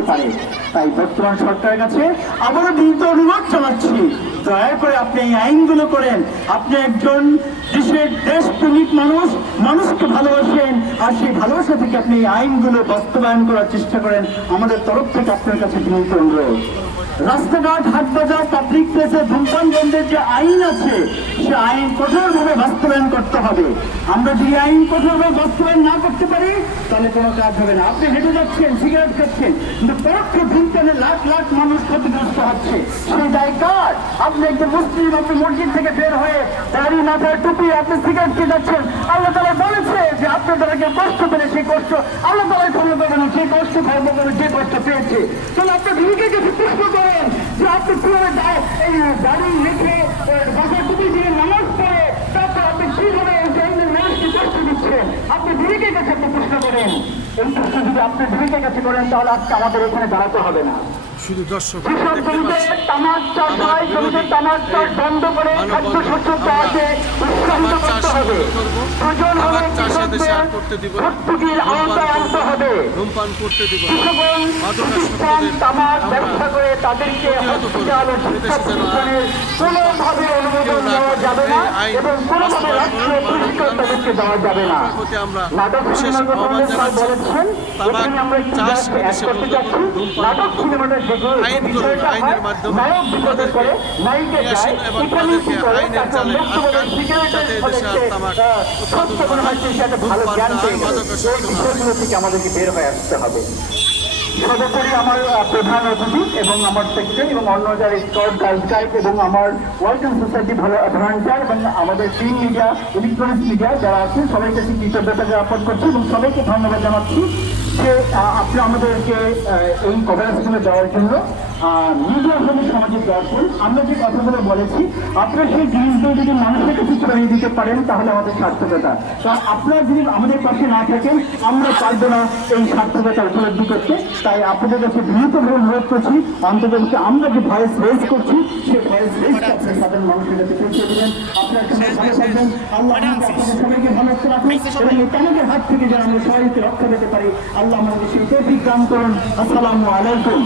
করতে পারে। তাই বর্তমান সরকারের কাছে আবারও বিনীত অনুরোধ জানাচ্ছি, দয়া করে আপনি এই আইনগুলো করেন। আপনি একজন দেশপ্রেমিক মানুষ, মানুষকে ভালোবাসেন, আর সেই ভালোবাসা থেকে আপনি এই আইনগুলো বাস্তবায়ন করার চেষ্টা করেন। আমাদের তরফ থেকে আপনার কাছে বিনীত অনুরোধ। রাস্তাঘাট, হাট বাজার, পাবলিক প্লেসে ধূমপান বন্ধের যে আইন আছে, সে আইন কঠোরভাবে বাস্তবায়ন করতে হবে। আমরা যদি আইন কঠোরভাবে বাস্তবায়ন না করতে পারি, তাহলে কোনো কাজ হবে না। আপনি হেঁটে যাচ্ছেন, সিগারেট খাচ্ছেন, কিন্তু পরোক্ষ ধূমপানে লাখ লাখ মানুষ ক্ষতিগ্রস্ত হচ্ছে, সেই দায় কার? আপনি একজন মুসলিম, আপনি মসজিদ থেকে বের হয়ে দাড়ি মাথায় টুপি আপনি সিগারেট খেয়ে যাচ্ছেন। আল্লাহ তাআলা বলেছে যে আপনি তাদেরকে কষ্ট পেলে সেই কষ্ট আল্লাহ তাআলা ক্ষমা করবেন, সেই কষ্ট ধর্ম করে যে কষ্ট পেয়েছে। তাহলে আপনি ভূমিকে কাছে প্রশ্ন করেন যে আপনি কিভাবে এই দাড়ি রেখে মাথায় টুপি দিয়ে নামাজ পড়ে তারপর আপনি কিভাবে মানুষকে কষ্ট দিচ্ছেন? আপনি ভূমিকে কাছে আপনি প্রশ্ন করেন। এই প্রশ্ন যদি আপনি ভূমিকে কাছে করেন, তাহলে আজকে আমাদের এখানে দাঁড়াতে হবে না। শুধু দর্শক তামাক চাষ হয়, জমিতে তামাক চাষ বন্ধ করে খাদ্য শস্য চাষে উৎসাহিত করতে হবে। প্রয়োজন হলে ভর্তুকির আওতায় আনতে হবে। কৃষকগণ প্রতিষ্ঠান তামাক ব্যবসা করে তাদেরকে হসপিটাল ও শিক্ষা প্রতিষ্ঠানের কোনোভাবে অনুমোদন দেওয়া যাবে না এবং কোনোভাবে রাষ্ট্রীয় পুরস্কার তাদেরকে দেওয়া যাবে না। নাটক সিনেমার কথা বলেছেন, এখানে আমরা একটু অ্যাড করতে যাচ্ছি। নাটক সিনেমাটা আইনের মাধ্যমে নায়ক বিপদে করে নায়িকা যায়, এখানে কি করে তাকে মুক্তভাবে সিগারেটের ফলে সুস্থ মনে হচ্ছে, সেটা ভালো জ্ঞান পেয়ে গেল। এই বিষয়গুলো থেকে আমাদেরকে বের হয়ে আসতে হবে। সর্বোপরি আমার প্রধান অতিথি এবং আমার সেক্রেটারি এবং অন্য যারা স্কট গার্লস গাইড এবং আমার ওয়ার্ল্ড সোসাইটি ভলান্টিয়ার এবং আমাদের প্রিন্ট মিডিয়া, ইলেকট্রনিক্স মিডিয়া যারা আছে, সবাইকে কাছে কৃতজ্ঞতা জ্ঞাপন করছি এবং সবাইকে ধন্যবাদ জানাচ্ছি যে আপনি আমাদেরকে এই কভারেজগুলো দেওয়ার জন্য। মিডিয়া হলো সামাজিক দর্শন। আমরা যে কথাগুলো বলেছি, আপনারা সেই জিনিসগুলো যদি মানুষের কাছে ছড়িয়ে দিতে পারেন, তাহলে আমাদের সার্থকতা। কারণ আপনারা যদি আমাদের পাশে না থাকেন, আমরা পারবো না এই সার্থকতা উপলব্ধি করতে। তাই আপনাদের কাছে বিনীতভাবে অনুরোধ করছি, অন্তত আমরা যে ভয়েস রেজ করছি, সেই ভয়েস রেজটা আপনি সাধারণ মানুষের কাছে পৌঁছে দেবেন। আপনার ভালো থাকবেন, আল্লাহ আপনাদের সবাইকে ভালো রাখতে রাখুন এবং এই তামাকের হাত থেকে যেন আমরা সবাইকে রক্ষা পেতে পারি, আল্লাহ আমাদের সেই তৌফিক দান করুন। আসসালামু আলাইকুম।